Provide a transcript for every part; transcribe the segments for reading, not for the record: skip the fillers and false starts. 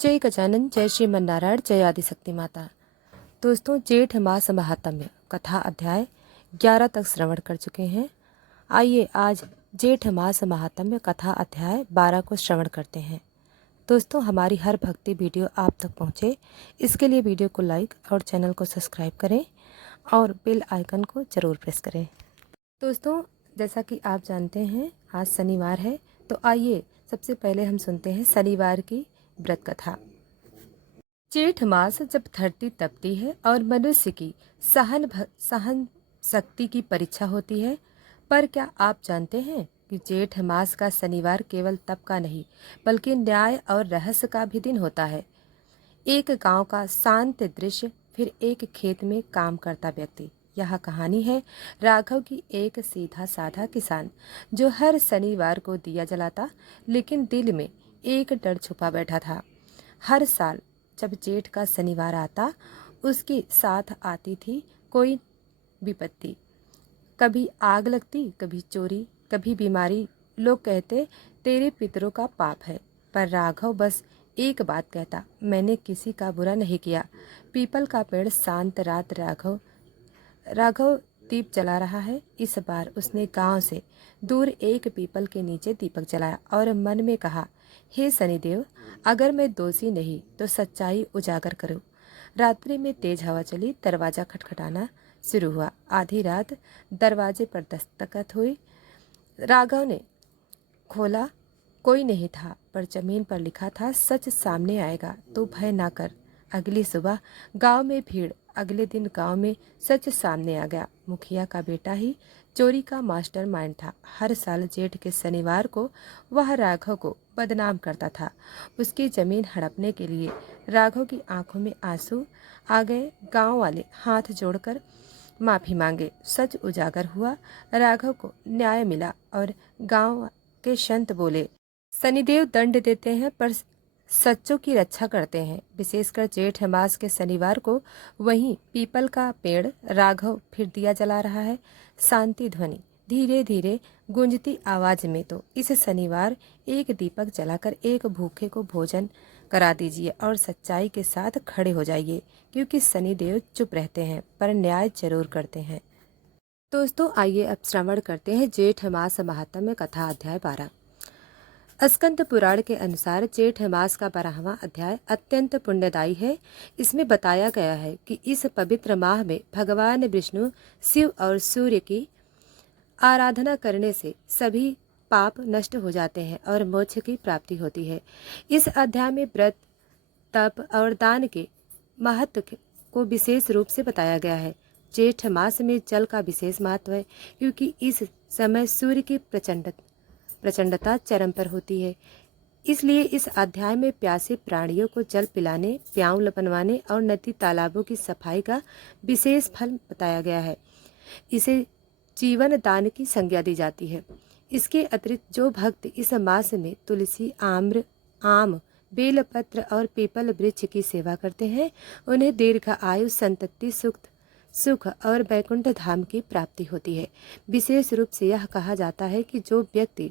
जय गजानन, जय श्रीमन्नारायण, जय आदिशक्ति माता। दोस्तों, जेठ मास महात्म्य कथा अध्याय 11 तक श्रवण कर चुके हैं। आइए आज जेठ मास महात्म्य कथा अध्याय 12 को श्रवण करते हैं। दोस्तों, हमारी हर भक्ति वीडियो आप तक पहुँचे, इसके लिए वीडियो को लाइक और चैनल को सब्सक्राइब करें और बेल आइकन को ज़रूर प्रेस करें। दोस्तों, जैसा कि आप जानते हैं, आज शनिवार है, तो आइए सबसे पहले हम सुनते हैं शनिवार की व्रत कथा। जेठ मास जब धरती तपती है और मनुष्य की सहन शक्ति की परीक्षा होती है, पर क्या आप जानते हैं कि जेठ मास का शनिवार केवल तप का नहीं बल्कि न्याय और रहस्य का भी दिन होता है। एक गांव का शांत दृश्य, फिर एक खेत में काम करता व्यक्ति। यह कहानी है राघव की, एक सीधा साधा किसान जो हर शनिवार को दिया जलाता, लेकिन दिल में एक डर छुपा बैठा था। हर साल जब जेठ का शनिवार आता, उसके साथ आती थी कोई विपत्ति। कभी आग लगती, कभी चोरी, कभी बीमारी। लोग कहते तेरे पितरों का पाप है, पर राघव बस एक बात कहता, मैंने किसी का बुरा नहीं किया। पीपल का पेड़ शांत रात राघव राघव दीप जला रहा है। इस बार उसने गांव से दूर एक पीपल के नीचे दीपक जलाया और मन में कहा, हे शनिदेव, अगर मैं दोषी नहीं तो सच्चाई उजागर करो। रात्रि में तेज हवा चली, दरवाजा खटखटाना शुरू हुआ। आधी रात दरवाजे पर दस्तक हुई। राघव ने खोला, कोई नहीं था, पर जमीन पर लिखा था, सच सामने आएगा तो भय ना कर। अगली सुबह गांव में भीड़। अगले दिन गांव में सच सामने आ गया। मुखिया का बेटा ही चोरी का मास्टरमाइंड था। हर साल जेठ के शनिवार को वह राघव को बदनाम करता था। उसकी जमीन हड़पने के लिए राघव की आंखों में आंसू आ गए। गांव वाले हाथ जोड़कर माफी मांगे। सच उजागर हुआ, राघव को न्याय मिला और गांव के संत बोले, शनिदेव दंड देते हैं पर सच्चों की रक्षा करते हैं। विशेषकर जेठ मास के शनिवार को वहीं पीपल का पेड़ राघव फिर दिया जला रहा है। शांति ध्वनि धीरे धीरे गूंजती आवाज में, तो इस शनिवार एक दीपक जलाकर एक भूखे को भोजन करा दीजिए और सच्चाई के साथ खड़े हो जाइए, क्योंकि शनिदेव चुप रहते हैं पर न्याय जरूर करते हैं। दोस्तों, आइए अब श्रवण करते हैं जेठ मास महात्म्य कथा अध्याय 12। स्कंद पुराण के अनुसार जेठ मास का 12वां अध्याय अत्यंत पुण्यदायी है। इसमें बताया गया है कि इस पवित्र माह में भगवान विष्णु, शिव और सूर्य की आराधना करने से सभी पाप नष्ट हो जाते हैं और मोक्ष की प्राप्ति होती है। इस अध्याय में व्रत, तप और दान के महत्व को विशेष रूप से बताया गया है। जेठ मास में जल का विशेष महत्व है, क्योंकि इस समय सूर्य की प्रचंडता चरम पर होती है। इसलिए इस अध्याय में प्यासे प्राणियों को जल पिलाने, प्याऊ बनवाने और नदी तालाबों की सफाई का विशेष फल बताया गया है। इसे जीवन दान की संज्ञा दी जाती है। इसके अतिरिक्त जो भक्त इस मास में तुलसी, आम्र, आम, बेलपत्र और पीपल वृक्ष की सेवा करते हैं, उन्हें दीर्घ आयु, संतति, सुख और वैकुंठ धाम की प्राप्ति होती है। विशेष रूप से यह कहा जाता है कि जो व्यक्ति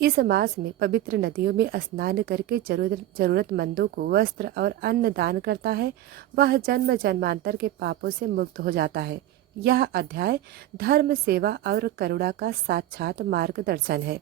इस मास में पवित्र नदियों में स्नान करके जरूरतमंदों को वस्त्र और अन्न दान करता है, वह जन्म जन्मांतर के पापों से मुक्त हो जाता है। यह अध्याय धर्म, सेवा और करुणा का साक्षात मार्गदर्शन है।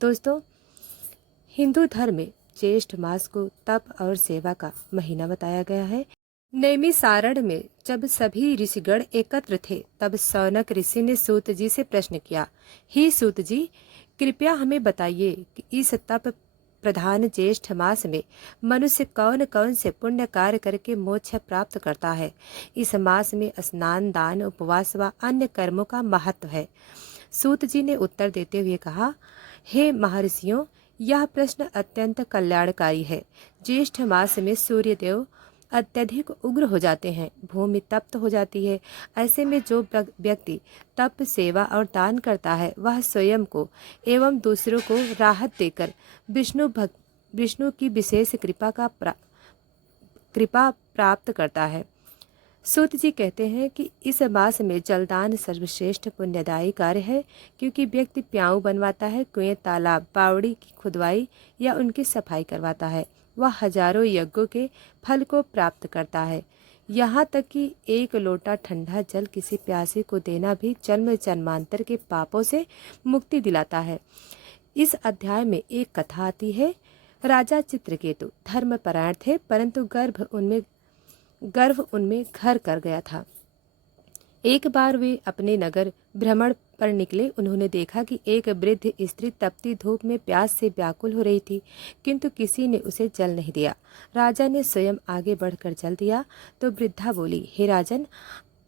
दोस्तों, हिंदू धर्म में ज्येष्ठ मास को तप और सेवा का महीना बताया गया है। नैमिषारण्य में जब सभी ऋषिगण एकत्र थे, तब शौनक ऋषि ने सूत जी से प्रश्न किया, हे सूत जी, कृपया हमें बताइए कि इस तप प्रधान ज्येष्ठ मास में मनुष्य कौन कौन से पुण्य कार्य करके मोक्ष प्राप्त करता है। इस मास में स्नान, दान, उपवास व अन्य कर्मों का महत्व है। सूत जी ने उत्तर देते हुए कहा, हे महर्षियों, यह प्रश्न अत्यंत कल्याणकारी है। ज्येष्ठ मास में सूर्यदेव अत्यधिक उग्र हो जाते हैं, भूमि तप्त हो जाती है। ऐसे में जो व्यक्ति तप, सेवा और दान करता है, वह स्वयं को एवं दूसरों को राहत देकर विष्णु की विशेष कृपा प्राप्त करता है। सूत जी कहते हैं कि इस मास में जलदान सर्वश्रेष्ठ पुण्यदायी कार्य है, क्योंकि व्यक्ति प्याऊ बनवाता है, कुएं, तालाब, बावड़ी की खुदवाई या उनकी सफाई करवाता है। वह हजारों यज्ञों के फल को प्राप्त करता है। यहाँ तक कि एक लोटा ठंडा जल किसी प्यासे को देना भी जन्म जन्मांतर के पापों से मुक्ति दिलाता है। इस अध्याय में एक कथा आती है। राजा चित्रकेतु धर्मपरायण थे, परंतु गर्व उनमें घर कर गया था। एक बार वे अपने नगर भ्रमण पर निकले। उन्होंने देखा कि एक वृद्ध स्त्री तपती धूप में प्यास से व्याकुल हो रही थी, किंतु किसी ने उसे जल नहीं दिया। राजा ने स्वयं आगे बढ़कर जल दिया तो वृद्धा बोली, हे राजन,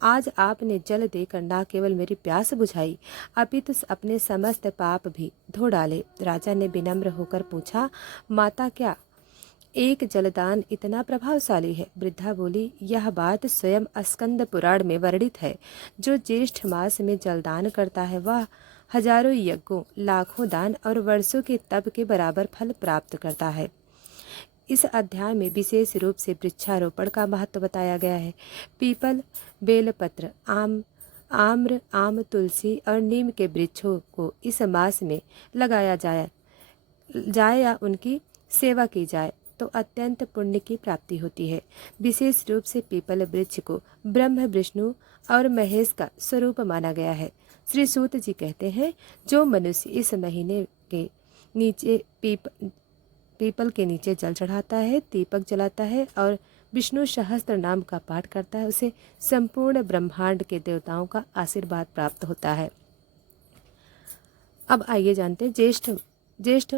आज आपने जल देकर न केवल मेरी प्यास बुझाई, अपितु अपने समस्त पाप भी धो डाले। राजा ने विनम्र होकर पूछा, माता, क्या एक जलदान इतना प्रभावशाली है? वृद्धा बोली, यह बात स्वयं स्कंद पुराण में वर्णित है। जो ज्येष्ठ मास में जलदान करता है वह हजारों यज्ञों, लाखों दान और वर्षों के तप के बराबर फल प्राप्त करता है। इस अध्याय में विशेष रूप से वृक्षारोपण का महत्व बताया गया है। पीपल, बेलपत्र, आम, तुलसी और नीम के वृक्षों को इस मास में लगाया जाए या उनकी सेवा की जाए तो अत्यंत पुण्य की प्राप्ति होती है। विशेष रूप से पीपल वृक्ष को ब्रह्म, विष्णु और महेश का स्वरूप माना गया है। श्री सूत जी कहते हैं, जो मनुष्य इस महीने के नीचे पीपल के नीचे जल चढ़ाता है, दीपक जलाता है और विष्णु सहस्त्र नाम का पाठ करता है, उसे संपूर्ण ब्रह्मांड के देवताओं का आशीर्वाद प्राप्त होता है। अब आइए जानते हैं ज्येष्ठ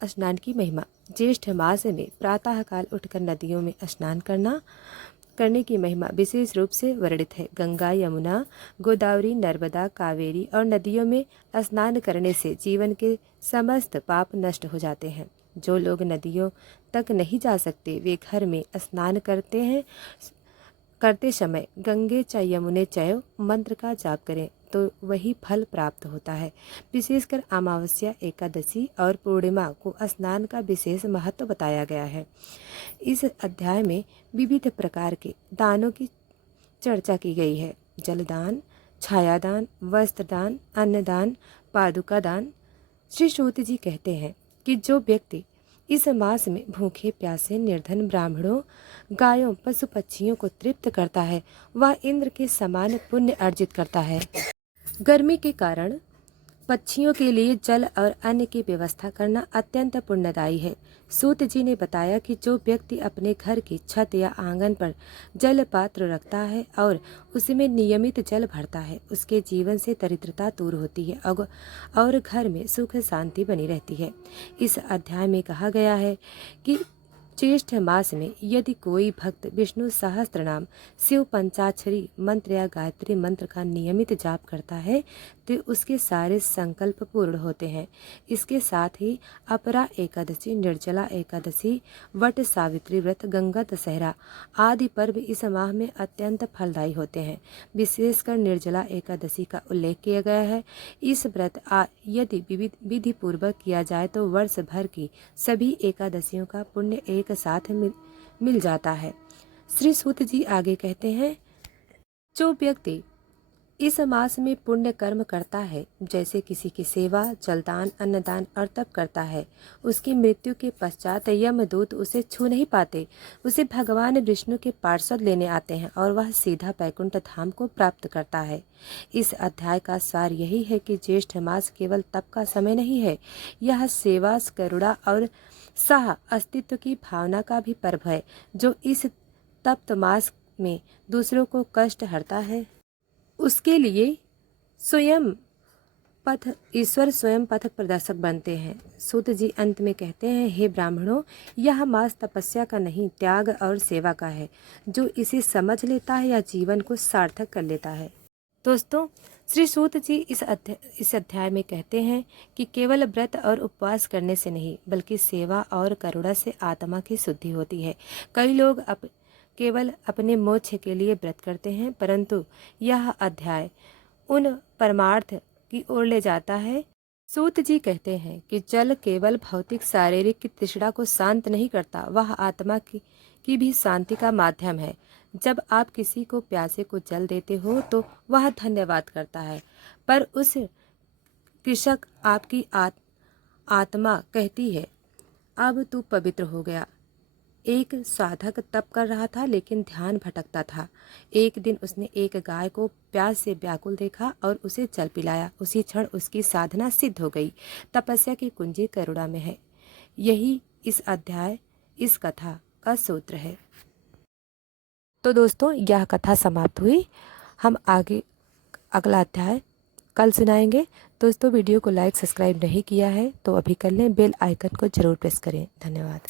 स्नान की महिमा। ज्येष्ठ मास में प्रातःकाल उठकर नदियों में स्नान करने की महिमा विशेष रूप से वर्णित है। गंगा, यमुना, गोदावरी, नर्मदा, कावेरी और नदियों में स्नान करने से जीवन के समस्त पाप नष्ट हो जाते हैं। जो लोग नदियों तक नहीं जा सकते वे घर में स्नान करते समय गंगे च यमुने चैव मंत्र का जाप करें तो वही फल प्राप्त होता है। विशेषकर अमावस्या, एकादशी और पूर्णिमा को स्नान का विशेष महत्व बताया गया है। इस अध्याय में विविध प्रकार के दानों की चर्चा की गई है। जलदान, छायादान, वस्त्रदान, अन्नदान, पादुका दान। श्री सूत जी कहते हैं कि जो व्यक्ति इस मास में भूखे प्यासे, निर्धन, ब्राह्मणों, गायों, पशु पक्षियों को तृप्त करता है वह इंद्र के समान पुण्य अर्जित करता है। गर्मी के कारण पक्षियों के लिए जल और अन्न की व्यवस्था करना अत्यंत पुण्यदायी है। सूत जी ने बताया कि जो व्यक्ति अपने घर की छत या आंगन पर जल पात्र रखता है और उसमें नियमित जल भरता है, उसके जीवन से दरिद्रता दूर होती है और घर में सुख शांति बनी रहती है। इस अध्याय में कहा गया है कि ज्येष्ठ मास में यदि कोई भक्त विष्णु सहस्त्र नाम, शिव पंचाक्षरी मंत्र या गायत्री मंत्र का नियमित जाप करता है तो उसके सारे संकल्प पूर्ण होते हैं। इसके साथ ही अपरा एकादशी, निर्जला एकादशी, वट सावित्री व्रत, गंगा दशहरा आदि पर्व इस माह में अत्यंत फलदायी होते हैं। विशेषकर निर्जला एकादशी का उल्लेख किया गया है। इस व्रत यदि विधि पूर्वक किया जाए तो वर्ष भर की सभी एकादशियों का पुण्य एक साथ मिल जाता है। श्री सूत जी आगे कहते हैं, जो व्यक्ति इस मास में पुण्य कर्म करता है, जैसे किसी की सेवा, जलदान, अन्नदान और तप करता है, उसकी मृत्यु के पश्चात यमदूत उसे छू नहीं पाते। उसे भगवान विष्णु के पार्षद लेने आते हैं और वह सीधा बैकुंठ धाम को प्राप्त करता है। इस अध्याय का सार यही है कि ज्येष्ठ मास केवल तप का समय नहीं है, यह सेवा, करुणा और सह अस्तित्व की भावना का भी पर्व है। जो इस तप्त मास में दूसरों को कष्ट हरता है उसके लिए ईश्वर स्वयं पथ प्रदर्शक बनते हैं। सूत जी अंत में कहते हैं, हे ब्राह्मणों, यह मास तपस्या का नहीं, त्याग और सेवा का है। जो इसे समझ लेता है या जीवन को सार्थक कर लेता है। दोस्तों, श्री सूत जी इस अध्याय में कहते हैं कि केवल व्रत और उपवास करने से नहीं बल्कि सेवा और करुणा से आत्मा की शुद्धि होती है। कई लोग केवल अपने मोक्ष के लिए व्रत करते हैं, परंतु यह अध्याय उन परमार्थ की ओर ले जाता है। सूत जी कहते हैं कि जल केवल भौतिक शारीरिक की तृष्णा को शांत नहीं करता, वह आत्मा की भी शांति का माध्यम है। जब आप किसी को प्यासे को जल देते हो तो वह धन्यवाद करता है, पर उस कृषक आपकी आत्मा कहती है, अब तू पवित्र हो गया। एक साधक तप कर रहा था लेकिन ध्यान भटकता था। एक दिन उसने एक गाय को प्यास से व्याकुल देखा और उसे जल पिलाया। उसी क्षण उसकी साधना सिद्ध हो गई। तपस्या की कुंजी करुणा में है। यही इस कथा का सूत्र है। तो दोस्तों, यह कथा समाप्त हुई। हम आगे अगला अध्याय कल सुनाएंगे। दोस्तों, वीडियो को लाइक सब्सक्राइब नहीं किया है तो अभी कर लें। बेल आइकन को जरूर प्रेस करें। धन्यवाद।